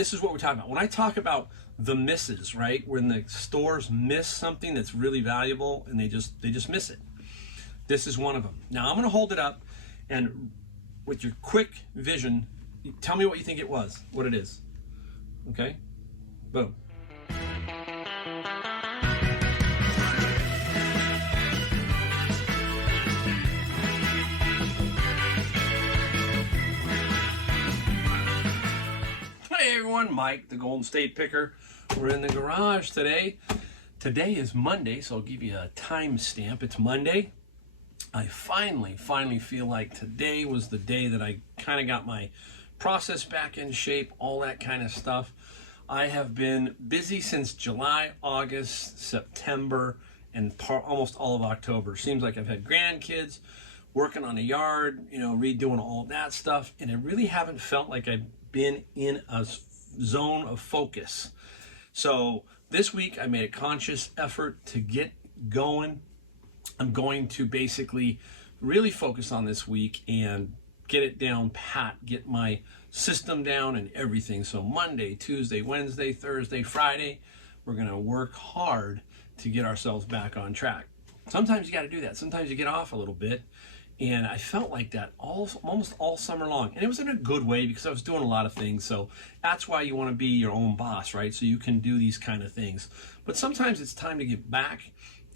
this is what we're talking about. When I talk about the misses, right? When the stores miss something that's really valuable and they just miss it. This is one of them. Now I'm going to hold it up, and with your quick vision, tell me what you think it was, what it is. Okay? Boom. Hey everyone, Mike, the Golden State Picker. We're in the garage today. Today is Monday, so I'll give you a time stamp. It's Monday. I finally feel like today was the day that I kind of got my process back in shape, all that kind of stuff. I have been busy since July, August, September, and almost all of October. Seems like I've had grandkids, working on the yard, redoing all that stuff, and I really haven't felt like I've been in a zone of focus. So this week I made a conscious effort to get going. I'm going to basically really focus on this week and get it down pat, get my system down and everything. So Monday, Tuesday, Wednesday, Thursday, Friday, we're going to work hard to get ourselves back on track. Sometimes you got to do that. Sometimes you get off a little bit. And I felt like that almost all summer long. And it was in a good way because I was doing a lot of things. So that's why you want to be your own boss, right? So you can do these kind of things. But sometimes it's time to get back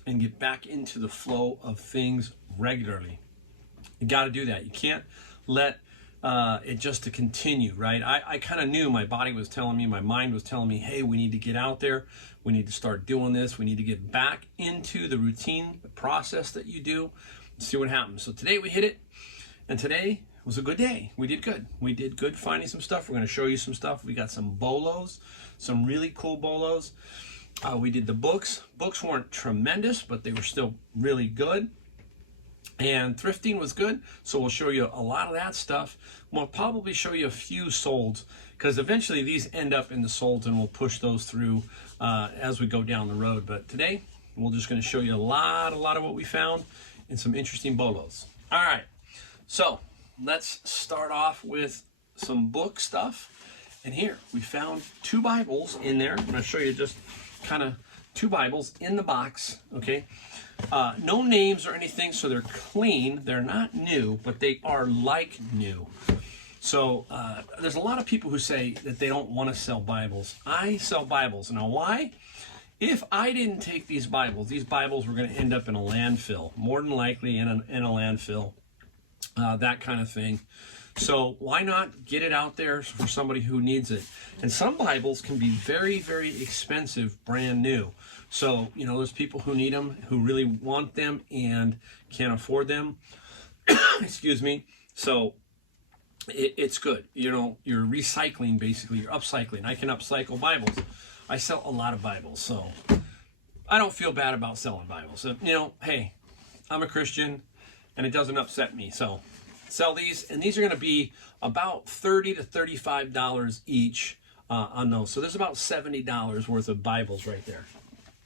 and get back into the flow of things regularly. You got to do that. You can't let it just to continue, right? I kind of knew my body was telling me, my mind was telling me, hey, we need to get out there. We need to start doing this. We need to get back into the routine, the process that you do. See what happens. So today we hit it, and today was a good day. We did good. We did good finding some stuff. We're going to show you some stuff. We got some bolos, some really cool bolos. We did the books. Books weren't tremendous, but they were still really good. And thrifting was good, so we'll show you a lot of that stuff. We'll probably show you a few solds, because eventually these end up in the solds, and we'll push those through as we go down the road. But today, we're just going to show you a lot of what we found and some interesting bolos. All right, so let's start off with some book stuff. And here we found 2 Bibles in there. I'm going to show you just kind of 2 Bibles in the box. Okay, no names or anything, so they're clean. They're not new, but they are like new. So there's a lot of people who say that they don't want to sell Bibles. I sell Bibles. Now why? If I didn't take these Bibles were going to end up in a landfill, more than likely in a landfill, that kind of thing. So why not get it out there for somebody who needs it? And some Bibles can be very, very expensive, brand new. So, there's people who need them, who really want them and can't afford them. Excuse me. So it's good. You're recycling, basically. You're upcycling. I can upcycle Bibles. I sell a lot of Bibles, so I don't feel bad about selling Bibles. So, hey, I'm a Christian, and it doesn't upset me. So sell these, and these are going to be about $30 to $35 each on those. So there's about $70 worth of Bibles right there.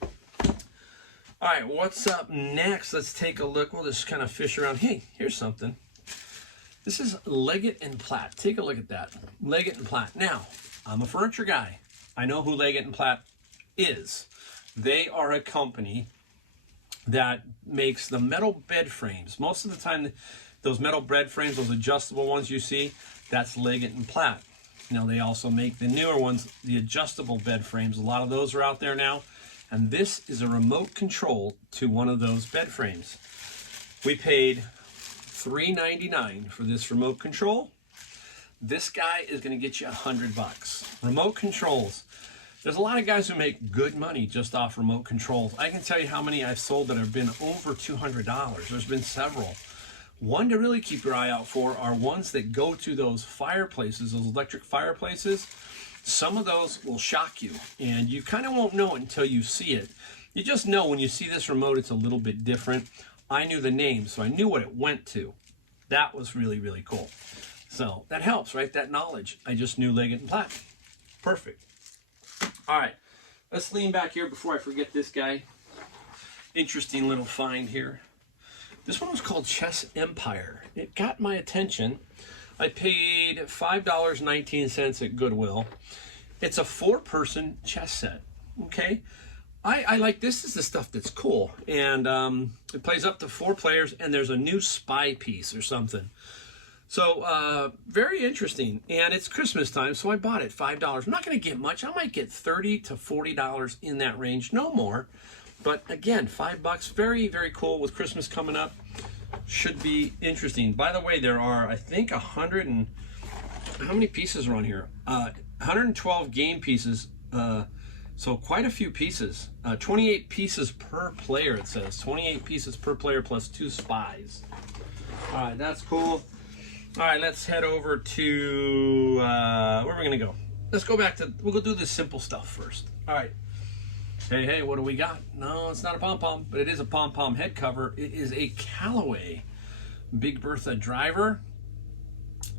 All right, what's up next? Let's take a look. We'll just kind of fish around. Hey, here's something. This is Leggett & Platt. Take a look at that. Leggett & Platt. Now, I'm a furniture guy. I know who Leggett & Platt is. They are a company that makes the metal bed frames. Most of the time, those metal bed frames, those adjustable ones you see, that's Leggett & Platt. Now, they also make the newer ones, the adjustable bed frames. A lot of those are out there now. And this is a remote control to one of those bed frames. We paid $3.99 for this remote control. This guy is going to get you $100. Remote controls. There's a lot of guys who make good money just off remote controls. I can tell you how many I've sold that have been over $200. There's been several. One to really keep your eye out for are ones that go to those fireplaces, those electric fireplaces. Some of those will shock you, and you kind of won't know it until you see it. You just know when you see this remote, it's a little bit different. I knew the name, so I knew what it went to. That was really, really cool. So that helps, right? That knowledge. I just knew Leggett & Platt. Perfect. All right, let's lean back here before I forget this guy. Interesting little find here. This one was called Chess Empire. It got my attention. I paid $5.19 at Goodwill. It's a 4-person chess set. Okay, I like this. Is the stuff that's cool, and it plays up to 4 players, and there's a new spy piece or something. So very interesting, and it's Christmas time, so I bought it, $5. I'm not going to get much. I might get $30 to $40 in that range, no more. But again, $5, very, very cool with Christmas coming up. Should be interesting. By the way, there are, I think, 100 and how many pieces are on here? 112 game pieces. So quite a few pieces. 28 pieces per player, it says. 28 pieces per player plus 2 spies. All right, that's cool. All right, let's head over to, where are we gonna go? Let's go back to, we'll go do the simple stuff first. All right. Hey, what do we got? No, it's not a pom-pom, but it is a pom-pom head cover. It is a Callaway Big Bertha driver,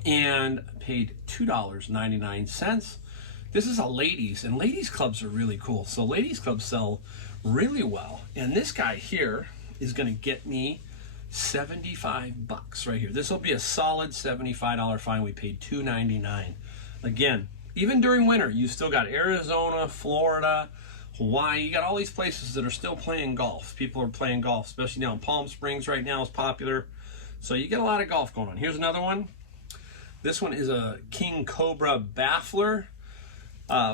and paid $2.99. This is a ladies, and ladies clubs are really cool. So ladies clubs sell really well. And this guy here is gonna get me $75 right here. This will be a solid $75 fine. We paid $2.99. Again, even during winter, you still got Arizona, Florida, Hawaii. You got all these places that are still playing golf. People are playing golf, especially now in Palm Springs right now is popular. So you get a lot of golf going on. Here's another one. This one is a King Cobra baffler.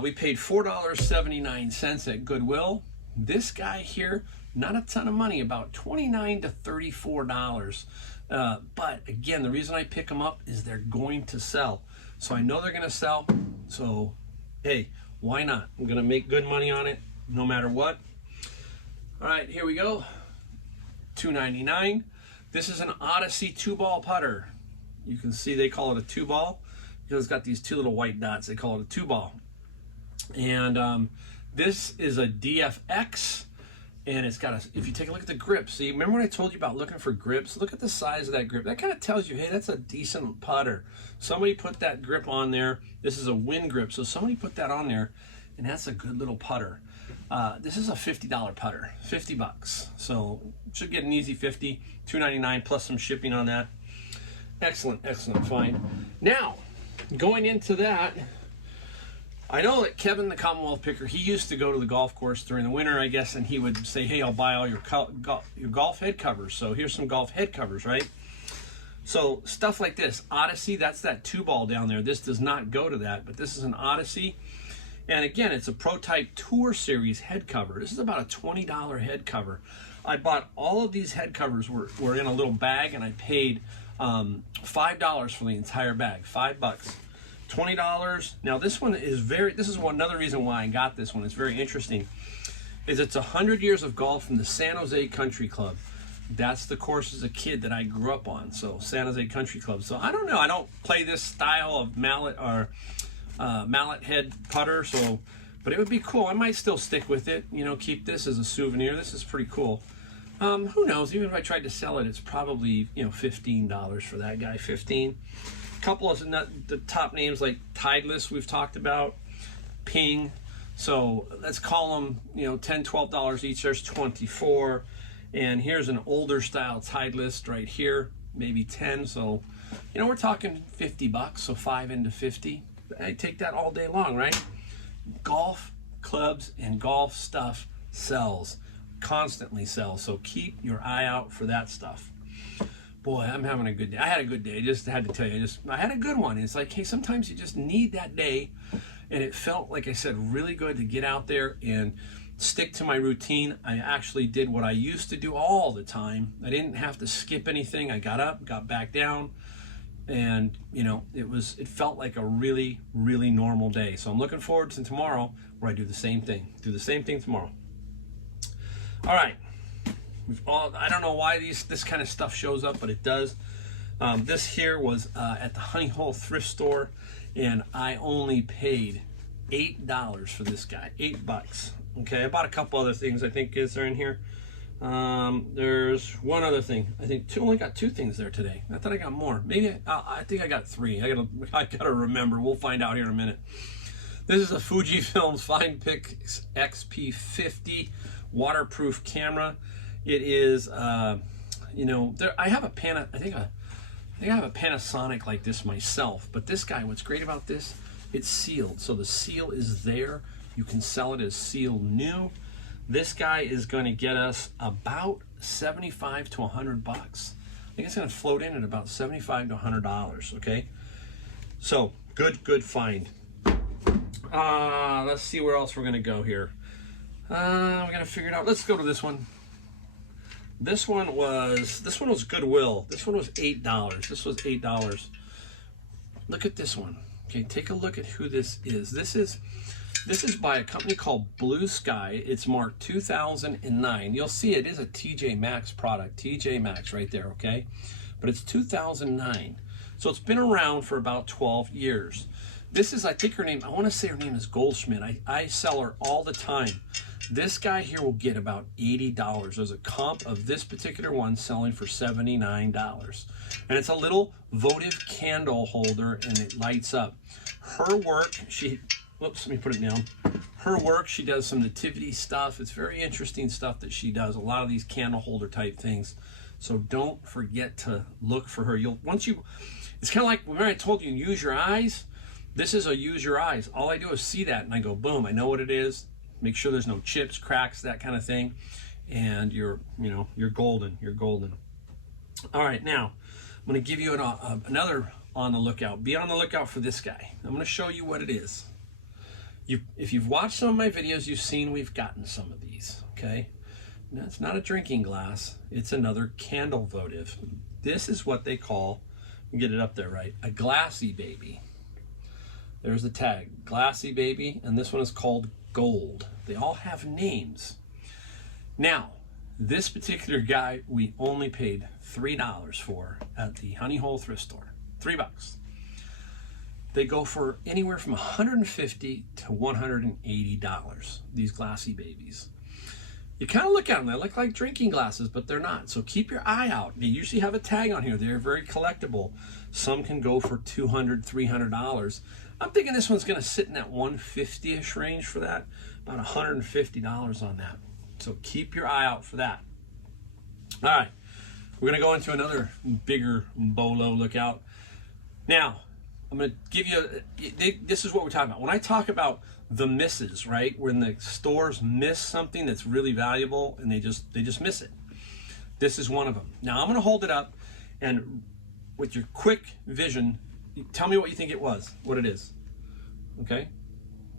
We paid $4.79 at Goodwill. This guy here, not a ton of money, about $29 to $34. But again, the reason I pick them up is they're going to sell. So I know they're going to sell. So, hey, why not? I'm going to make good money on it no matter what. All right, here we go. $2.99. This is an Odyssey 2-ball putter. You can see they call it a 2-ball because it's got these 2 little white dots. They call it a 2-ball. And this is a DFX, and it's got a, if you take a look at the grip, see, remember when I told you about looking for grips? Look at the size of that grip. That kind of tells you, hey, that's a decent putter. Somebody put that grip on there. This is a wind grip, so somebody put that on there, and that's a good little putter. This is a $50 putter, $50. So should get an easy 50, $2.99 plus some shipping on that. Excellent, excellent find. Now, going into that, I know that Kevin, the Commonwealth picker, he used to go to the golf course during the winter, I guess, and he would say, hey, I'll buy all your golf head covers. So here's some golf head covers, right? So stuff like this, Odyssey, that's that 2-ball down there. This does not go to that, but this is an Odyssey. And again, it's a Pro Type Tour Series head cover. This is about a $20 head cover. I bought all of these head covers were in a little bag, and I paid $5 for the entire bag, $5. $20. Now this one is another reason why I got this one. It's very interesting. Is it's 100 years of golf from the San Jose Country Club. That's the course as a kid that I grew up on. So San Jose Country Club. So I don't know. I don't play this style of mallet or mallet head putter. So, but it would be cool. I might still stick with it. You know, keep this as a souvenir. This is pretty cool. Who knows? Even if I tried to sell it, it's probably, you know, $15 for that guy. 15. Couple of the top names like Titleist we've talked about, Ping. So let's call them, you know, $10, $12 each. There's 24. And here's an older style Titleist right here, maybe 10. So, you know, we're talking $50. So 5 into 50. I take that all day long, right? Golf clubs and golf stuff sells, constantly sells. So keep your eye out for that stuff. Boy, I'm having a good day. I had a good day. I just had to tell you, I had a good one. It's like, hey, sometimes you just need that day. And it felt, like I said, really good to get out there and stick to my routine. I actually did what I used to do all the time. I didn't have to skip anything. I got up, got back down, and you know, it felt like a really, really normal day. So I'm looking forward to tomorrow where I do the same thing. Do the same thing tomorrow. All right. I don't know why this kind of stuff shows up, but it does. This here was at the Honey Hole thrift store, and I only paid $8 for this guy. $8. Okay, I bought a couple other things. I think is there in here. There's one other thing. I think only got 2 things there today. I thought I got more. Maybe I think I got 3. I gotta remember. We'll find out here in a minute. This is a Fujifilm's FinePix XP50 waterproof camera. It is, you know, I have a I think I have a Panasonic like this myself. But this guy, what's great about this it's sealed. So the seal is there. You can sell it as sealed new. This guy is going to get us about 75 to 100 bucks. I think it's going to float in at about 75 to 100 dollars. Okay, so good find. Let's see where else we're going to go here. We're going to figure it out. Let's go to this one. This one was Goodwill. This one was $8. This was $8. Look at this one. Okay, take a look at who this is. This is by a company called Blue Sky. It's marked 2009. You'll see it is a TJ Maxx product. TJ Maxx right there, okay? But it's 2009. So it's been around for about 12 years. This is, I think her name, I want to say her name is Goldschmidt. I sell her all the time. This guy here will get about $80. There's a comp of this particular one selling for $79. And it's a little votive candle holder, and it lights up. Her work, whoops, let me put it down. Her work, she does some nativity stuff. It's very interesting stuff that she does. A lot of these candle holder type things. So don't forget to look for her. It's kind of like when I told you, use your eyes. This is a use your eyes. All I do is see that and I go, boom, I know what it is. Make sure there's no chips, cracks, that kind of thing. And you're golden. You're golden. All right, now I'm going to give you another on the lookout. Be on the lookout for this guy. I'm going to show you what it is. If you've watched some of my videos, you've seen we've gotten some of these, okay? Now, it's not a drinking glass. It's another candle votive. This is what they call, get it up there right, a glassy baby. There's the tag, glassy baby, and this one is called gold. They all have names. Now, this particular guy, we only paid $3 for at the Honey Hole thrift store. $3. They go for anywhere from $150 to $180, these glassy babies. You kind of look at them, they look like drinking glasses, but they're not. So keep your eye out. They usually have a tag on here. They're very collectible. Some can go for $200, $300. I'm thinking this one's going to sit in that 150-ish range for that, about $150 on that. So keep your eye out for that. All right, we're going to go into another bigger bolo lookout. Now, I'm going to give you, this is what we're talking about. When I talk about the misses, right, when the stores miss something that's really valuable and they just miss it. This is one of them. Now, I'm going to hold it up, and with your quick vision, tell me what you think it was, what it is. Okay?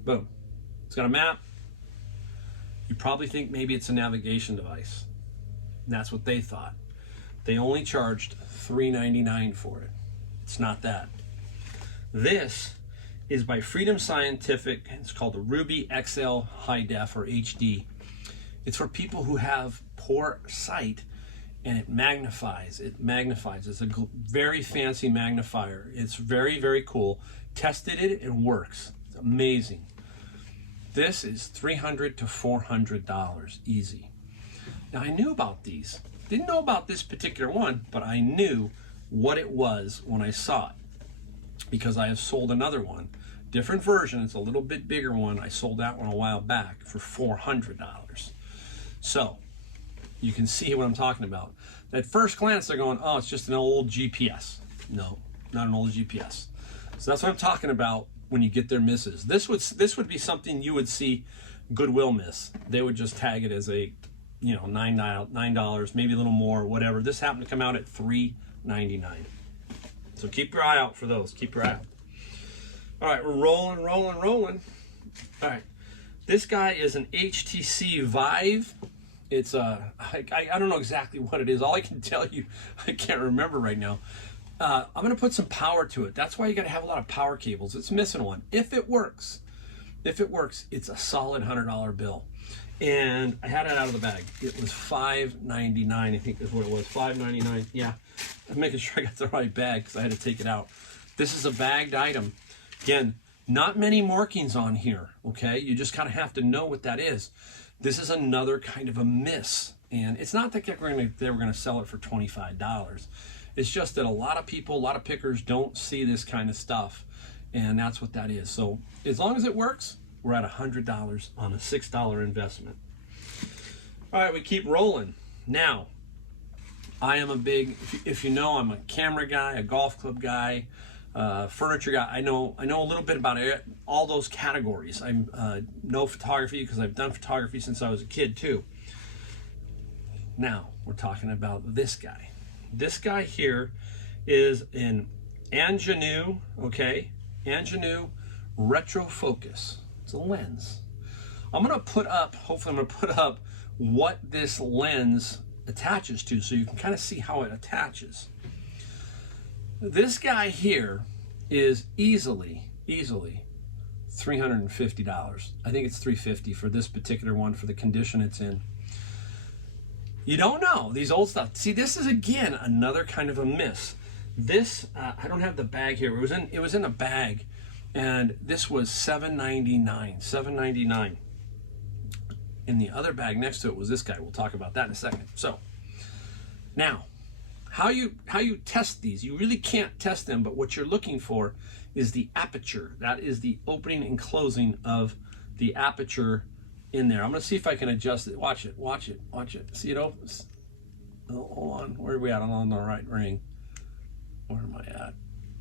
Boom. It's got a map. You probably think maybe it's a navigation device. And that's what they thought. They only charged $3.99 for it. It's not that. This is by Freedom Scientific. It's called the Ruby XL High Def, or HD. It's for people who have poor sight, and it magnifies. It's a very fancy magnifier. It's very, very cool. Tested it, it works. It's amazing. This is $300 to $400 easy. Now, I knew about these. Didn't know about this particular one, but I knew what it was when I saw it, because I have sold another one, different version. It's a little bit bigger one. I sold that one a while back for $400. So you can see what I'm talking about. At first glance, they're going, oh, it's just an old GPS. No, not an old GPS. So that's what I'm talking about when you get their misses. This would be something you would see Goodwill miss. They would just tag it as a, $9, maybe a little more, whatever. This happened to come out at $3.99. So keep your eye out for those. Keep your eye out. All right, we're rolling. All right, this guy is an HTC Vive. It's I don't know exactly what it is. All I can tell you, I can't remember right now. I'm going to put some power to it. That's why you got to have a lot of power cables. It's missing one. If it works, it's a solid $100 bill. And I had it out of the bag. It was $5.99, I think is what it was. $5.99. Yeah, I'm making sure I got the right bag because I had to take it out. This is a bagged item. Again, not many markings on here, okay? You just kind of have to know what that is. This is another kind of a miss. And it's not that they were going to sell it for $25. It's just that a lot of people, a lot of pickers don't see this kind of stuff. And that's what that is. So as long as it works, we're at $100 on a $6 investment. All right, we keep rolling. Now, I am a big, if you know, I'm a camera guy, a golf club guy. furniture guy. I know a little bit about all those categories. I'm know photography because I've done photography since I was a kid too. Now we're talking about this guy. This guy here is an Angenieux, okay? Angenieux retro focus. It's a lens. I'm gonna put up, hopefully I'm gonna put up what this lens attaches to so you can kind of see how it attaches. This guy here is easily $350. I think it's $350 for this particular one for the condition it's in. You don't know these old stuff. See, this is again another kind of a miss. This I don't have the bag here. It was in a bag, and this was $7.99. In the other bag next to it was this guy. We'll talk about that in a second. So now, how you test these? You really can't test them, but what you're looking for is the aperture. That is the opening and closing of the aperture in there. I'm gonna see if I can adjust it. Watch it. See it opens. Oh, hold on. Where are we at? I'm on the right ring. Where am I at?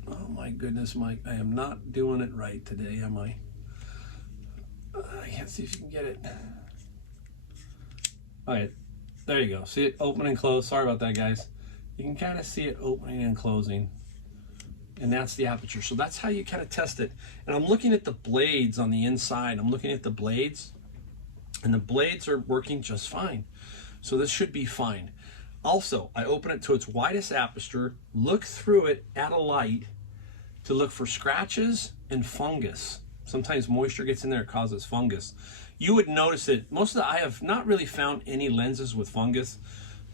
Oh my goodness, Mike. I am not doing it right today, am I? I can't see if you can get it. All right, there you go. See it open and close. Sorry about that, guys. You can kind of see it opening and closing. And that's the aperture. So that's how you kind of test it. And I'm looking at the blades on the inside. I'm looking at the blades. And the blades are working just fine. So this should be fine. Also, I open it to its widest aperture, look through it at a light to look for scratches and fungus. Sometimes moisture gets in there, it causes fungus. You would notice it. I have not really found any lenses with fungus,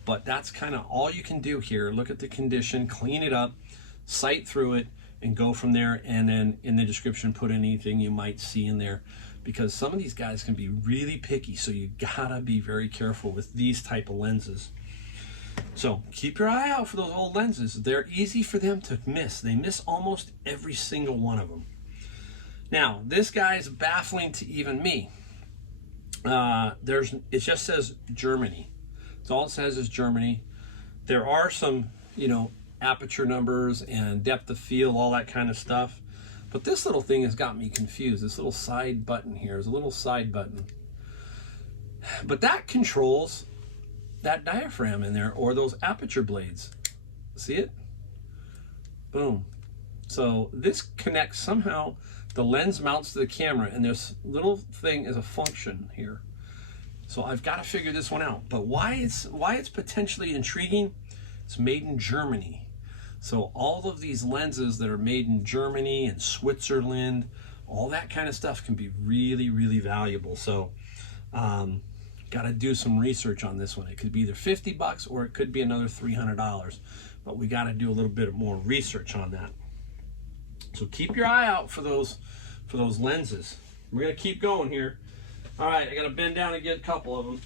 but that's kind of all you can do here. Look at the condition, clean it up, sight through it, and go from there. And then in the description, put anything you might see in there, because some of these guys can be really picky, so you gotta be very careful with these type of lenses. So keep your eye out for those old lenses. They're easy for them to miss. They miss almost every single one of them. Now, this guy's baffling to even me. It just says Germany. It's all it says is Germany. There are some, aperture numbers and depth of field, all that kind of stuff. But this little thing has got me confused. This little side button here is a little side button. But that controls that diaphragm in there, or those aperture blades. See it? Boom. So this connects somehow. The lens mounts to the camera, and this little thing is a function here. So I've got to figure this one out. But why it's potentially intriguing, it's made in Germany. So all of these lenses that are made in Germany and Switzerland, all that kind of stuff can be really, really valuable. So got to do some research on this one. It could be either $50 or it could be another $300, but we got to do a little bit more research on that. So keep your eye out for those lenses. We're gonna keep going here. All right, I gotta bend down and get a couple of them.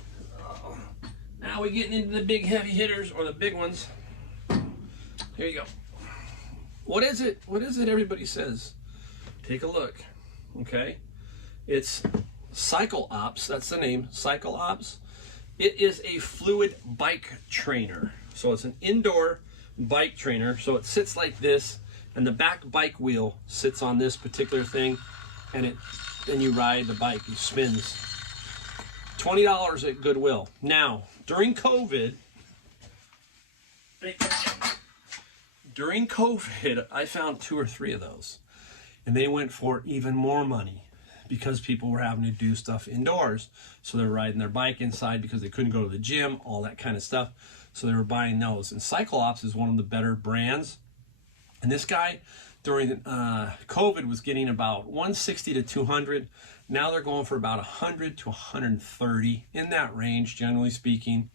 Now we're getting into the big heavy hitters, or the big ones. Here you go. What is it? What is it everybody says? Take a look. Okay, it's Cycle Ops. That's the name, Cycle Ops. It is a fluid bike trainer. So it's an indoor bike trainer. So it sits like this, and the back bike wheel sits on this particular thing, and then you ride the bike. It spins. $20 at Goodwill. Now, during COVID, I found 2 or 3 of those, and they went for even more money because people were having to do stuff indoors. So they're riding their bike inside because they couldn't go to the gym, all that kind of stuff. So they were buying those. And Cyclops is one of the better brands. And this guy, during COVID, was getting about $160 to $200. Now they're going for about $100 to $130, in that range, generally speaking.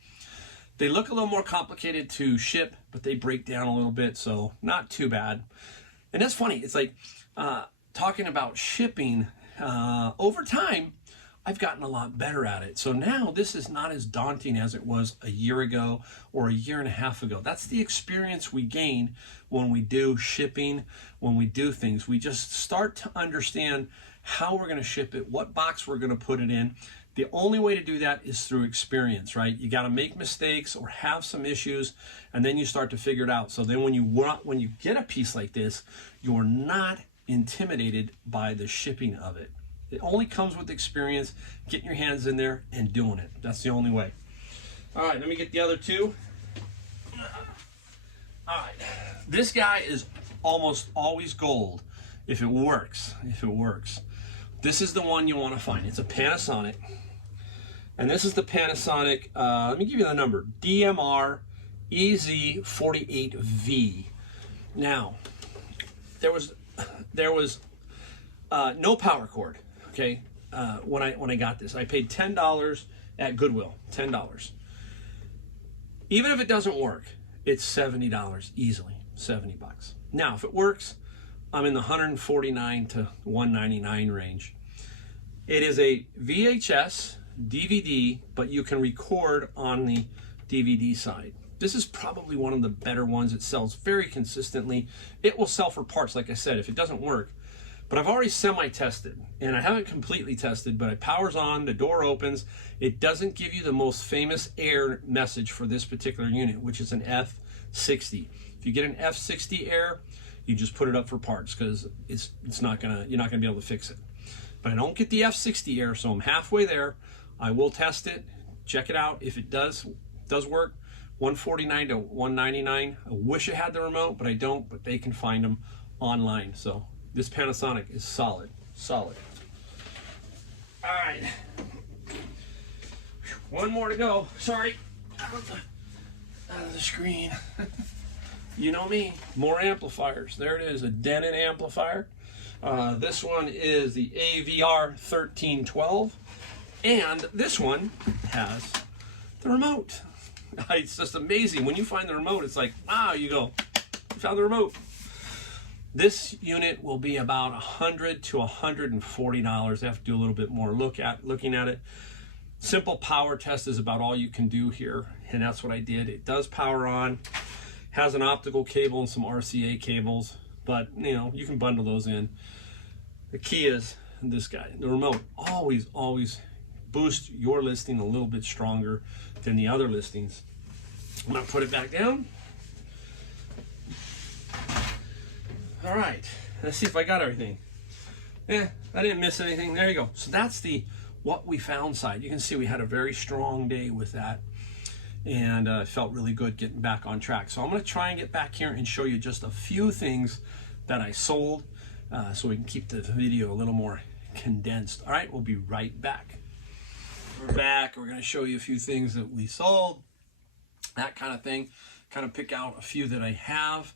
They look a little more complicated to ship, but they break down a little bit, so not too bad. And that's funny. It's like talking about shipping. Over time, I've gotten a lot better at it. So now this is not as daunting as it was a year ago or a year and a half ago. That's the experience we gain when we do shipping, when we do things. We just start to understand how we're going to ship it, what box we're going to put it in. The only way to do that is through experience, right? You got to make mistakes or have some issues, and then you start to figure it out. So then when you get a piece like this, you're not intimidated by the shipping of it. It only comes with experience, getting your hands in there and doing it. That's the only way. All right, let me get the other two. All right, this guy is almost always gold if it works. This is the one you want to find. It's a Panasonic, and this is the Panasonic, let me give you the number, DMR EZ48V. Now, there was no power cord, okay, when I got this. I paid $10 at Goodwill, $10. Even if it doesn't work, it's $70 easily, 70 bucks. Now, if it works, I'm in the $149 to $199 range. It is a VHS DVD, but you can record on the DVD side. This is probably one of the better ones. It sells very consistently. It will sell for parts, like I said, if it doesn't work. But I've already semi-tested, and I haven't completely tested, but it powers on, the door opens. It doesn't give you the most famous air message for this particular unit, which is an F60. If you get an F60 air, you just put it up for parts, because you're not gonna be able to fix it. But I don't get the F60 air, so I'm halfway there. I will test it, check it out. If it does work, $149 to $199. I wish it had the remote, but I don't. But they can find them online. So this Panasonic is solid. All right, one more to go. Sorry, out of the screen. You know me, more amplifiers. There it is, a Denon amplifier. This one is the AVR 1312, and this one has the remote. It's just amazing. When you find the remote, it's like, wow, you go, you found the remote. This unit will be about $100 to $140. I have to do a little bit more looking at it. Simple power test is about all you can do here, and that's what I did. It does power on, has an optical cable and some RCA cables, but you know, you can bundle those in. The key is this guy, the remote. Always boost your listing a little bit stronger than the other listings. I'm gonna put it back down. All right, let's see if I got everything. I didn't miss anything. There you go. So that's the what we found side. You can see we had a very strong day with that, and it felt really good getting back on track. So I'm going to try and get back here and show you just a few things that I sold, so we can keep the video a little more condensed. All right, we'll be right back. We're back. We're going to show you a few things that we sold, that kind of thing. Kind of pick out a few that I have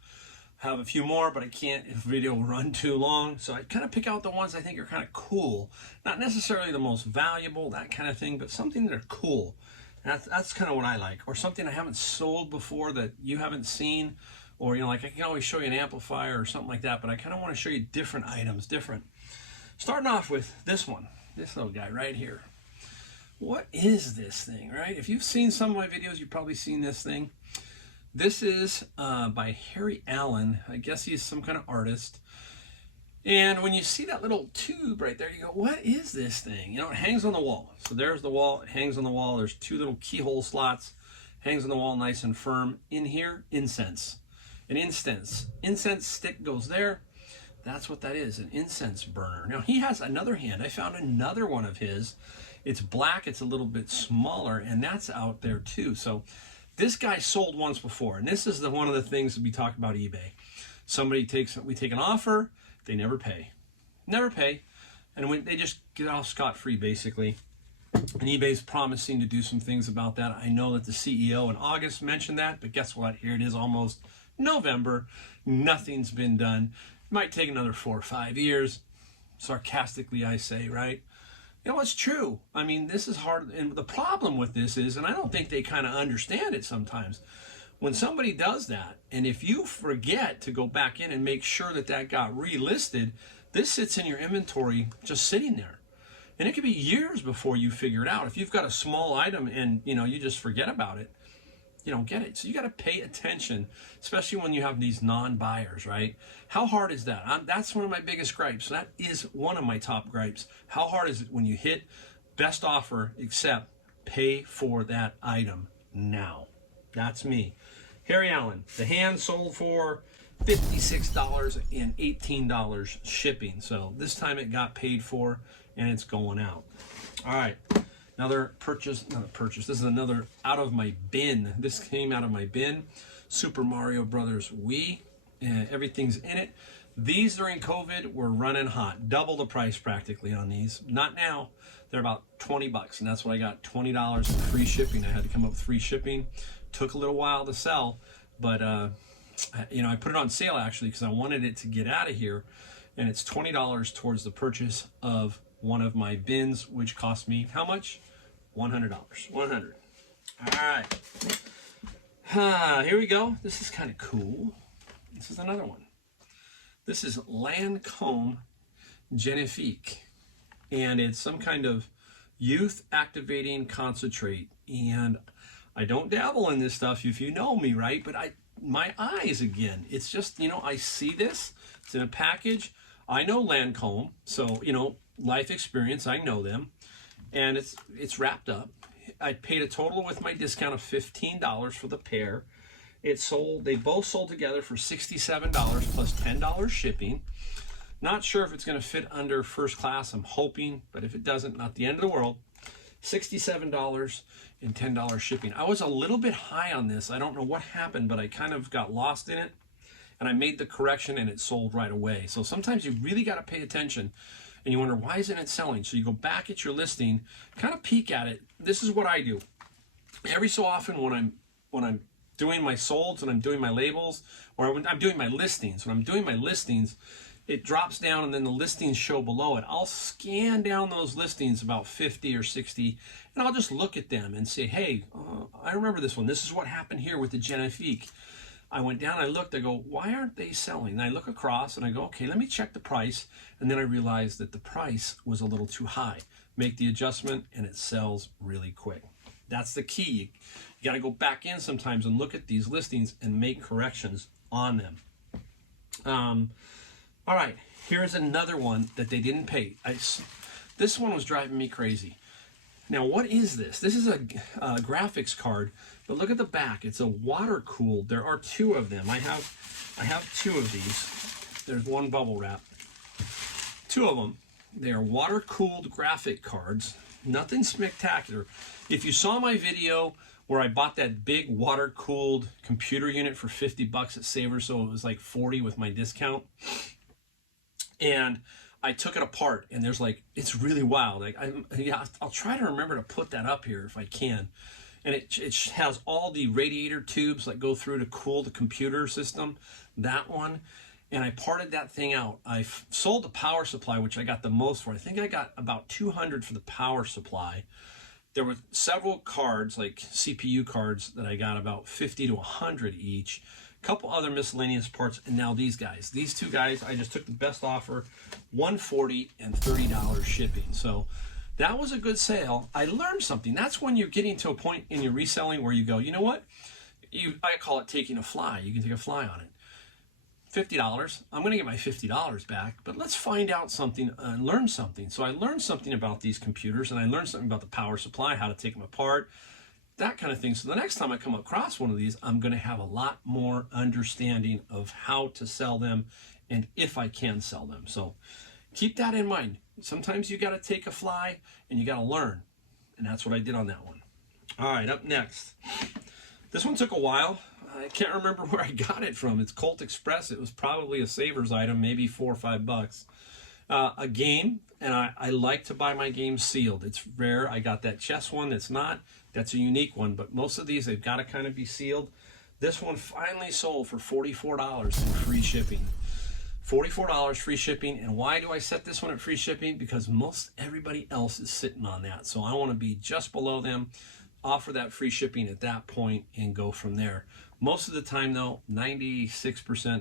a few more, but I can't if the video will run too long. So I kind of pick out the ones I think are kind of cool, not necessarily the most valuable, that kind of thing, but something that are cool. That's kind of what I like, or something I haven't sold before that you haven't seen, or you know, like I can always show you an amplifier or something like that, but I kind of want to show you different items, Starting off with this one, this little guy right here. What is this thing, right? If you've seen some of my videos, you've probably seen this thing. This is by Harry Allen. I guess he's some kind of artist. And when you see that little tube right there, you go, what is this thing? You know, it hangs on the wall. So there's the wall, it hangs on the wall. There's two little keyhole slots, hangs on the wall nice and firm. In here, incense. An incense stick goes there. That's what that is, an incense burner. Now he has another hand. I found another one of his. It's black, it's a little bit smaller, and that's out there too. So this guy sold once before, and this is one of the things that we talk about eBay. We take an offer, they never pay, and they just get off scot-free basically. And eBay's promising to do some things about that. I know that the CEO in August mentioned that, but guess what? Here it is, almost November. Nothing's been done. It might take another 4 or 5 years. Sarcastically, I say, right? You know, it's true. I mean, this is hard. And the problem with this is, and I don't think they kind of understand it sometimes, when somebody does that, and if you forget to go back in and make sure that that got relisted, this sits in your inventory just sitting there. And it could be years before you figure it out. If you've got a small item and, you know, you just forget about it, you don't get it. So you got to pay attention, especially when you have these non-buyers, right? How hard is that? That's one of my biggest gripes. That is one of my top gripes. How hard is it when you hit Best offer, except pay for that item now. That's me. Harry Allen, the hand sold for $56 and $18 shipping. So this time it got paid for and it's going out. All right, another purchase, not a purchase, this is another out of my bin. This came out of my bin. Super Mario Brothers Wii, everything's in it. These during COVID were running hot, double the price practically on these. Not now, they're about 20 bucks, and that's what I got, $20 in free shipping. I had to come up with free shipping. Took a little while to sell, but you know, I put it on sale actually because I wanted it to get out of here, and it's $20 towards the purchase of one of my bins, which cost me how much? $100. $100. All right. Here we go. This is kind of cool. This is another one. This is Lancome Genifique, and it's some kind of youth activating concentrate. And I don't dabble in this stuff if you know me, right? But my eyes again. It's just, you know, I see this. It's in a package. I know Lancome, so, you know, life experience, I know them. And it's wrapped up. I paid a total with my discount of $15 for the pair. It sold, they both sold together for $67 plus $10 shipping. Not sure if it's going to fit under first class. I'm hoping, but if it doesn't, not the end of the world. $67 and $10 shipping. I was a little bit high on this. I don't know what happened, but I kind of got lost in it, and I made the correction and it sold right away. So sometimes you really got to pay attention, and you wonder, why isn't it selling? So you go back at your listing, kind of peek at it. This is what I do. Every so often when I'm doing my solds and I'm doing my labels, or when I'm doing my listings, when I'm doing my listings, it drops down and then the listings show below it. I'll scan down those listings about 50 or 60, and I'll just look at them and say, hey, I remember this one. This is what happened here with the Genifique. I went down, I looked, I go, why aren't they selling? And I look across and I go, okay, let me check the price. And then I realized that the price was a little too high. Make the adjustment and it sells really quick. That's the key. You got to go back in sometimes and look at these listings and make corrections on them. All right, here's another one that they didn't pay. This one was driving me crazy. Now, what is this? This is a graphics card, but look at the back. It's a water-cooled. There are two of them. I have two of these. There's one bubble wrap. Two of them. They are water-cooled graphic cards. Nothing spectacular. If you saw my video where I bought that big water-cooled computer unit for 50 bucks at Savers, so it was like 40 with my discount, and I took it apart, and there's like, it's really wild. Like, I'll try to remember to put that up here if I can. And it has all the radiator tubes that go through to cool the computer system, that one. And I parted that thing out. I sold the power supply, which I got the most for. I think I got about $200 for the power supply. There were several cards, like CPU cards, that I got about 50 to 100 each. Couple other miscellaneous parts, and now these guys. These two guys, I just took the best offer, $140 and $30 shipping. So that was a good sale. I learned something. That's when you're getting to a point in your reselling where you go, you know what? I call it taking a fly. You can take a fly on it. $50. I'm going to get my $50 back, but let's find out something and learn something. So I learned something about these computers, and I learned something about the power supply, how to take them apart, that kind of thing. So the next time I come across one of these, I'm going to have a lot more understanding of how to sell them and if I can sell them. So keep that in mind. Sometimes you got to take a fly and you got to learn. And that's what I did on that one. All right, up next. This one took a while. I can't remember where I got it from. It's Colt Express. It was probably a Savers item, maybe $4 or $5. A game, and I like to buy my games sealed. It's rare. I got that chess one that's not. That's a unique one, but most of these, they've got to kind of be sealed. This one finally sold for $44 in free shipping. $44 free shipping, and why do I set this one at free shipping? Because most everybody else is sitting on that, so I want to be just below them, offer that free shipping at that point, and go from there. Most of the time, though, 96%,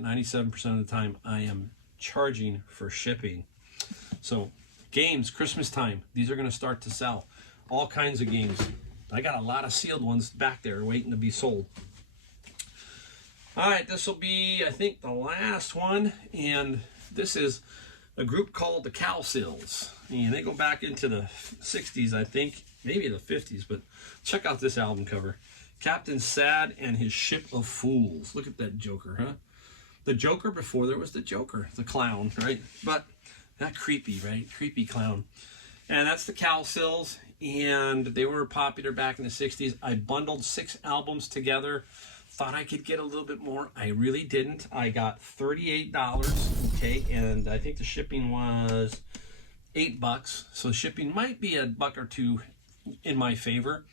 97% of the time, I am charging for shipping. So, games, Christmas time, these are going to start to sell. All kinds of games. I got a lot of sealed ones back there waiting to be sold. All right, this will be, I think, the last one. And this is a group called the Callaway, and they go back into the 60s, I think, maybe the 50s, but check out this album cover. Captain Sad and His Ship of Fools. Look at that Joker, huh? The Joker before there was the Joker, the clown, right? But not creepy, right? Creepy clown. And that's the Callaway, and they were popular back in the 60s. I bundled 6 albums together. Thought I could get a little bit more. I really didn't. I got $38, okay, and I think the shipping was $8. So shipping might be a buck or two in my favor.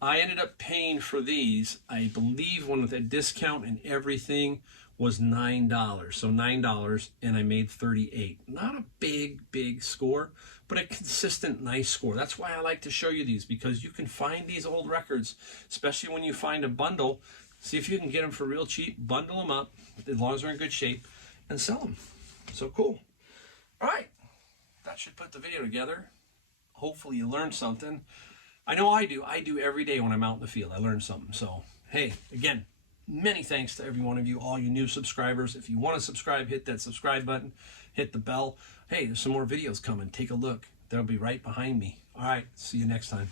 I ended up paying for these, I believe, one with a discount and everything, was $9. So $9, and I made 38. Not a big score, but a consistent, nice score. That's why I like to show you these, because you can find these old records, especially when you find a bundle. See if you can get them for real cheap, bundle them up, as long as they're in good shape, and sell them. So cool. All right, that should put the video together. Hopefully you learned something. I know I do. I do every day when I'm out in the field. I learn something. So, hey, again, many thanks to every one of you, all you new subscribers. If you want to subscribe, hit that subscribe button, hit the bell. Hey, there's some more videos coming. Take a look. They'll be right behind me. All right, see you next time.